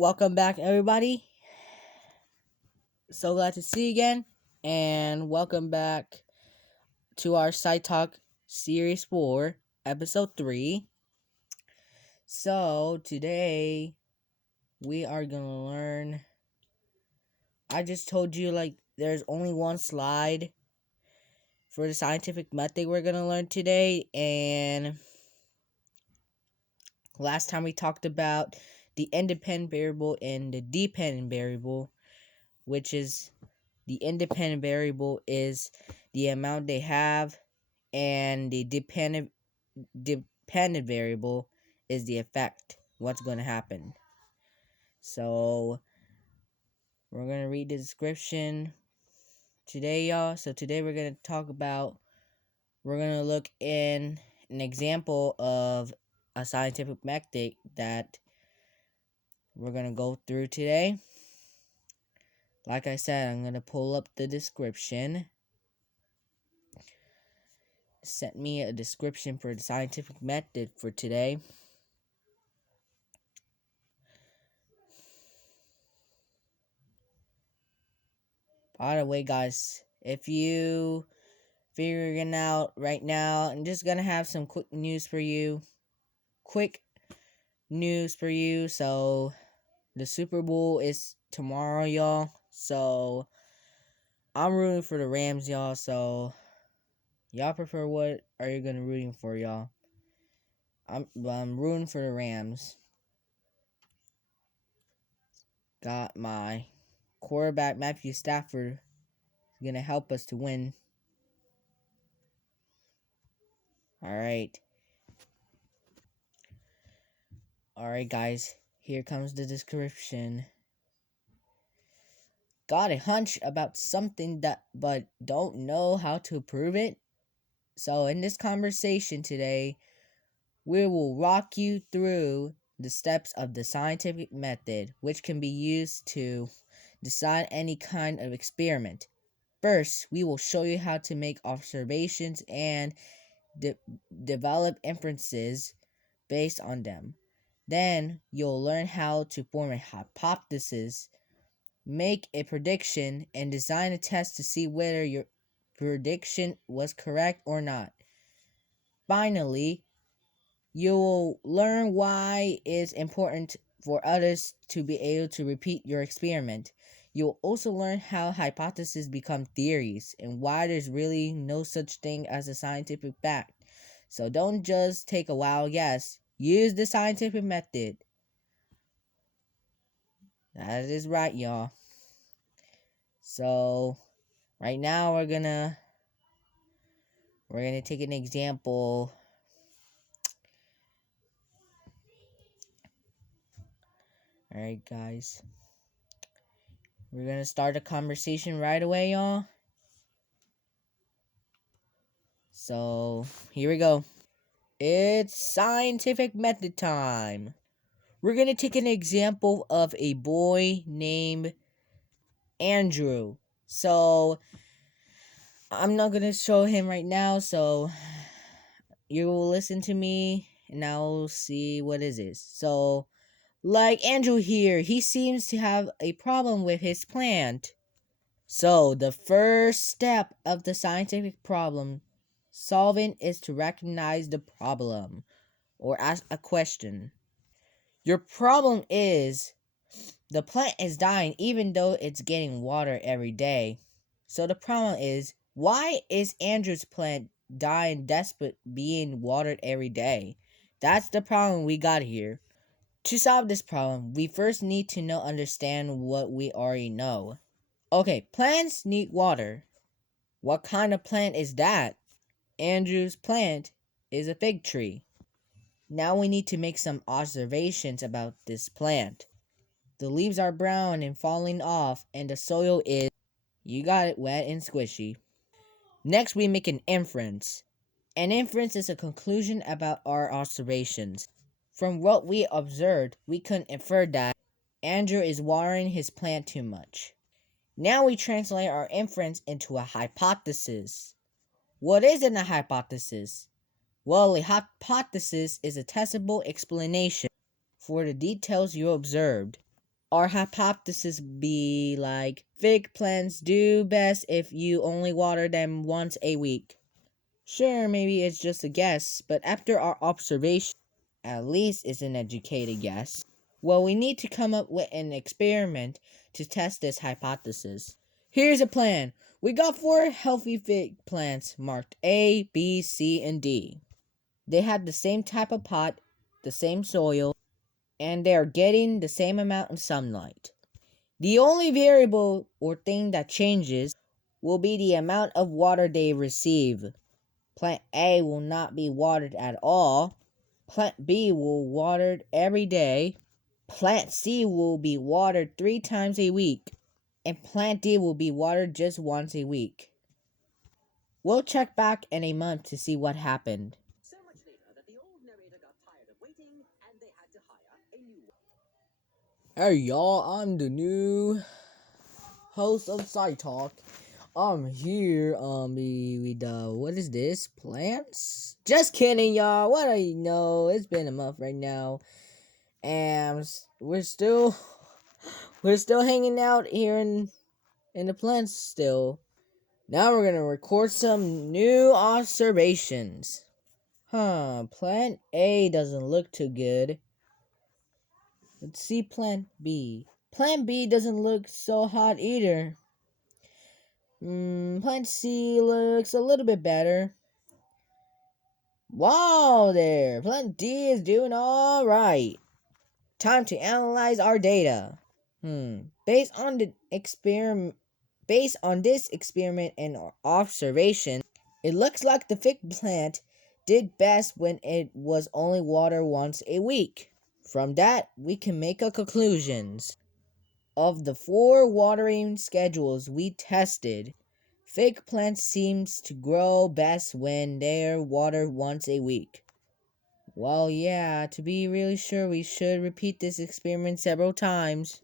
Welcome back, everybody. So glad to see you again, and welcome back to our Side Talk Series 4, Episode 3. So, today we are gonna learn. I just told you, there's only one slide for the scientific method we're gonna learn today, and last time we talked about the independent variable and the dependent variable, which is the independent variable is the amount they have, and the dependent variable is the effect, what's going to happen. So we're going to read the description today, y'all. So today we're going to look in an example of a scientific method that we're going to go through today. Like I said, I'm going to pull up the description. Sent me a description for the scientific method for today. By the way, guys, if you figuring out right now, I'm just gonna have some quick news for you. So the Super Bowl is tomorrow, y'all. So I'm rooting for the Rams, y'all. So y'all prefer what are you gonna rooting for, y'all? I'm rooting for the Rams. Got my quarterback Matthew Stafford gonna help us to win. Alright, guys, here comes the description. Got a hunch about something but don't know how to prove it? So in this conversation today, we will walk you through the steps of the scientific method, which can be used to decide any kind of experiment. First, we will show you how to make observations and develop inferences based on them. Then, you'll learn how to form a hypothesis, make a prediction, and design a test to see whether your prediction was correct or not. Finally, you will learn why it's important for others to be able to repeat your experiment. You'll also learn how hypotheses become theories and why there's really no such thing as a scientific fact. So don't just take a wild guess. Use the scientific method. That is right, y'all. So right now we're gonna take an example. Alright, guys. We're gonna start a conversation right away, y'all. So here we go. It's scientific method time. We're gonna take an example of a boy named Andrew. So I'm not gonna show him right now, so you will listen to me and I'll see what is this. So like Andrew here, he seems to have a problem with his plant. So the first step of the scientific problem solving is to recognize the problem or ask a question. Your problem is the plant is dying even though it's getting water every day. So the problem is, why is Andrew's plant dying desperate being watered every day? That's the problem we got here. To solve this problem, we first need to understand what we already know. Okay, plants need water. What kind of plant is that? Andrew's plant is a fig tree. Now we need to make some observations about this plant. The leaves are brown and falling off, and the soil is, you got it, wet and squishy. Next, we make an inference. An inference is a conclusion about our observations. From what we observed, we can infer that Andrew is watering his plant too much. Now we translate our inference into a hypothesis. What is a hypothesis? Well, a hypothesis is a testable explanation for the details you observed. our hypothesis be like fig plants do best if you only water them once a week. Sure, maybe it's just a guess, but after our observation, at least it's an educated guess. Well, we need to come up with an experiment to test this hypothesis. Here's a plan. We got 4 healthy fig plants marked A, B, C, and D. They have the same type of pot, the same soil, and they are getting the same amount of sunlight. The only variable or thing that changes will be the amount of water they receive. Plant A will not be watered at all. Plant B will be watered every day. Plant C will be watered 3 times a week. And plant D will be watered just once a week. We'll check back in a month to see what happened. So much later that the old narrator got tired of waiting and they had to hire a new one. Hey y'all, I'm the new host of Side Talk. I'm here with what is this? Plants? Just kidding, y'all. What do you know? It's been a month right now. And we're still hanging out here in the plants still. Now we're gonna record some new observations. Plant A doesn't look too good. Let's see plant B. Plant B doesn't look so hot either. Plant C looks a little bit better. Wow there, plant D is doing alright. Time to analyze our data. Based on this experiment and our observation, it looks like the fig plant did best when it was only watered once a week. From that, we can make a conclusions. Of the 4 watering schedules we tested, fig plants seems to grow best when they're watered once a week. Well, yeah, to be really sure, we should repeat this experiment several times,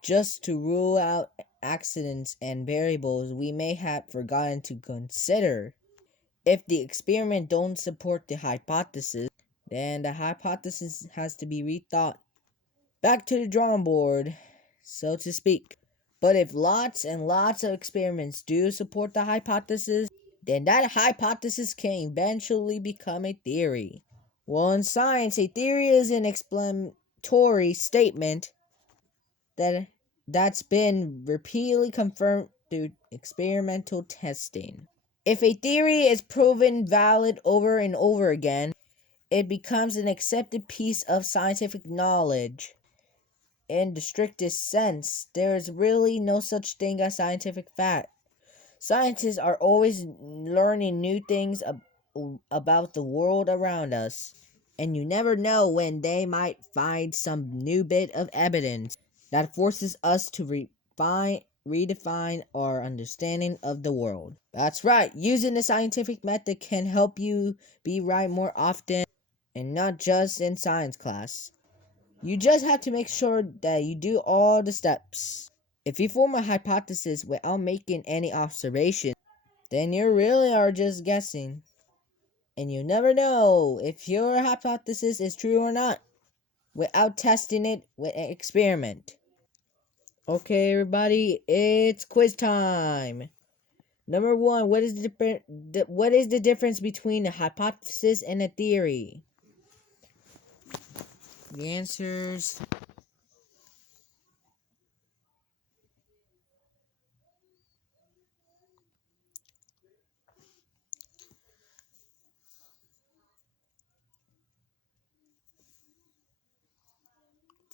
just to rule out accidents and variables we may have forgotten to consider. If the experiment don't support the hypothesis, then the hypothesis has to be rethought. Back to the drawing board, so to speak. But if lots and lots of experiments do support the hypothesis, then that hypothesis can eventually become a theory. Well, in science, a theory is an explanatory statement that's been repeatedly confirmed through experimental testing. If a theory is proven valid over and over again, it becomes an accepted piece of scientific knowledge. In the strictest sense, there is really no such thing as scientific fact. Scientists are always learning new things about the world around us, and you never know when they might find some new bit of evidence that forces us to redefine our understanding of the world. That's right, using the scientific method can help you be right more often, and not just in science class. You just have to make sure that you do all the steps. If you form a hypothesis without making any observation, then you really are just guessing. And you never know if your hypothesis is true or not without testing it with an experiment. Okay, everybody, it's quiz time. Number 1, what is the difference between a hypothesis and a theory? The answers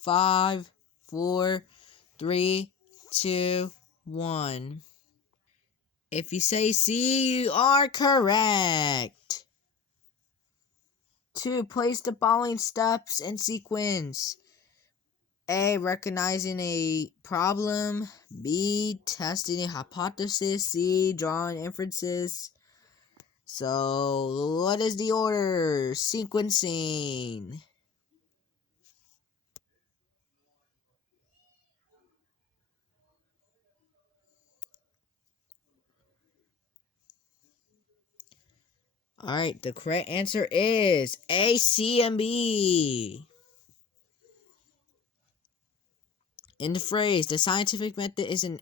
5, 4, 3, 2, 1. If you say C, you are correct. 2. Place the following steps in sequence. A. Recognizing a problem. B. Testing a hypothesis. C. Drawing inferences. So, what is the order? Sequencing. Alright, the correct answer is A, C, and B. In the phrase, the scientific method is an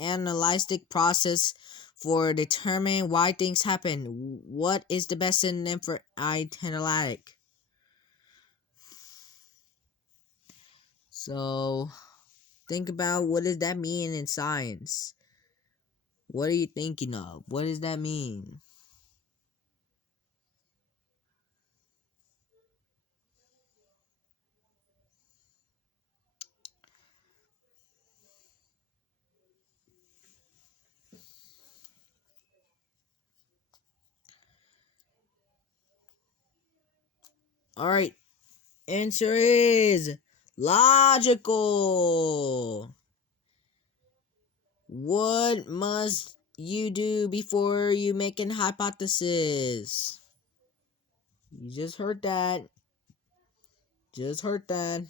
analytic process for determining why things happen. What is the best synonym for analytic? So think about, what does that mean in science? What are you thinking of? What does that mean? Alright, answer is logical. What must you do before you make an hypothesis? You just heard that. Just heard that.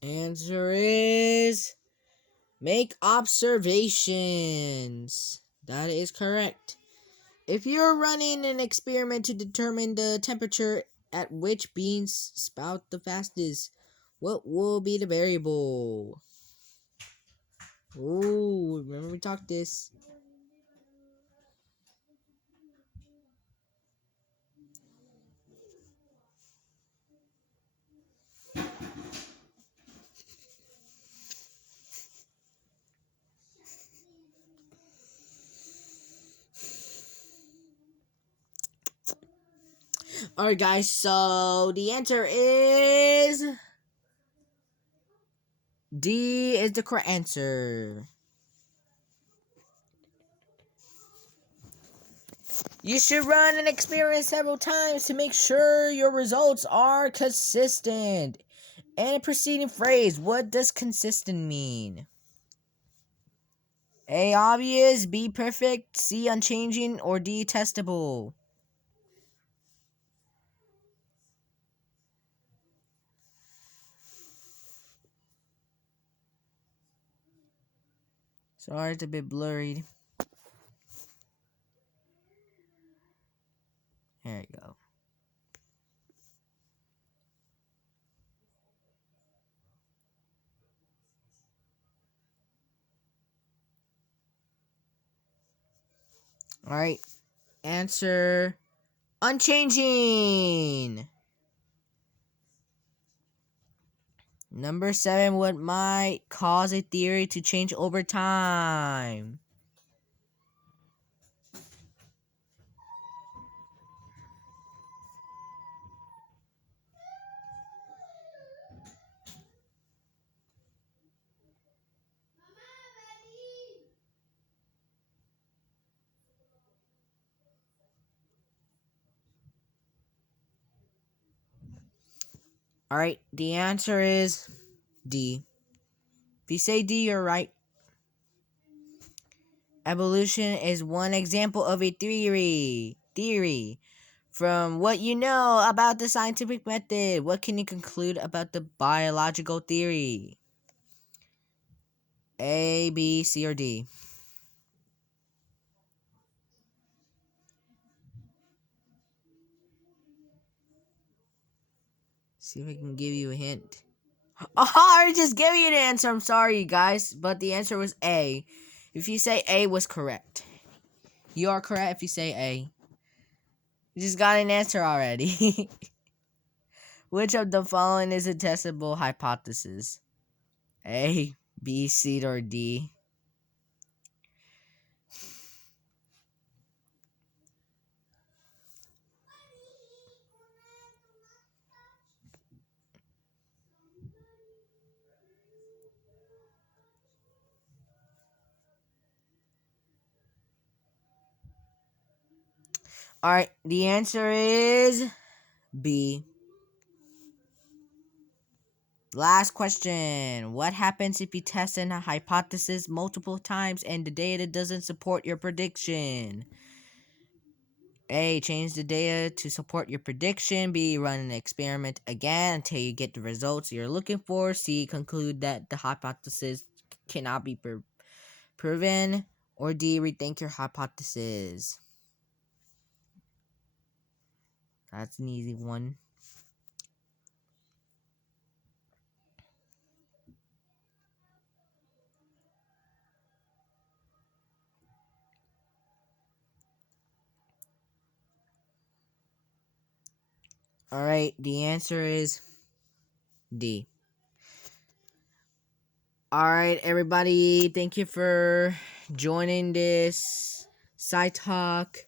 Answer is make observations. That is correct. If you're running an experiment to determine the temperature at which beans sprout the fastest, what will be the variable? Oh, remember we talked this. Alright, guys, so the answer is D is the correct answer. You should run an experiment several times to make sure your results are consistent. And a preceding phrase, what does consistent mean? A, obvious, B, perfect, C, unchanging, or D, testable? Sorry, it's a bit blurry. There you go. Alright, answer unchanging. Number 7, what might cause a theory to change over time? Alright, the answer is D. If you say D, you're right. Evolution is one example of a theory. From what you know about the scientific method, what can you conclude about the biological theory? A, B, C, or D? See if I can give you a hint. Oh, I just gave you the answer. I'm sorry, guys, but the answer was A. If you say A was correct, you are correct if you say A. You just got an answer already. Which of the following is a testable hypothesis? A, B, C, or D? Alright, the answer is B. Last question. What happens if you test a hypothesis multiple times and the data doesn't support your prediction? A. Change the data to support your prediction. B. Run an experiment again until you get the results you're looking for. C. Conclude that the hypothesis cannot be proven. Or D. Rethink your hypothesis. That's an easy one. Alright, the answer is D. Alright, everybody, thank you for joining this Sci Talk.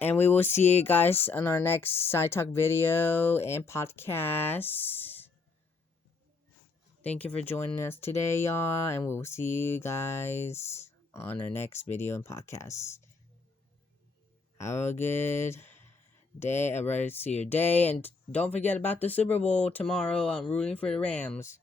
And we will see you guys on our next Sci Talk video and podcast. Thank you for joining us today, y'all. And we will see you guys on our next video and podcast. Have a good day, a rest of your day. And don't forget about the Super Bowl tomorrow. I'm rooting for the Rams.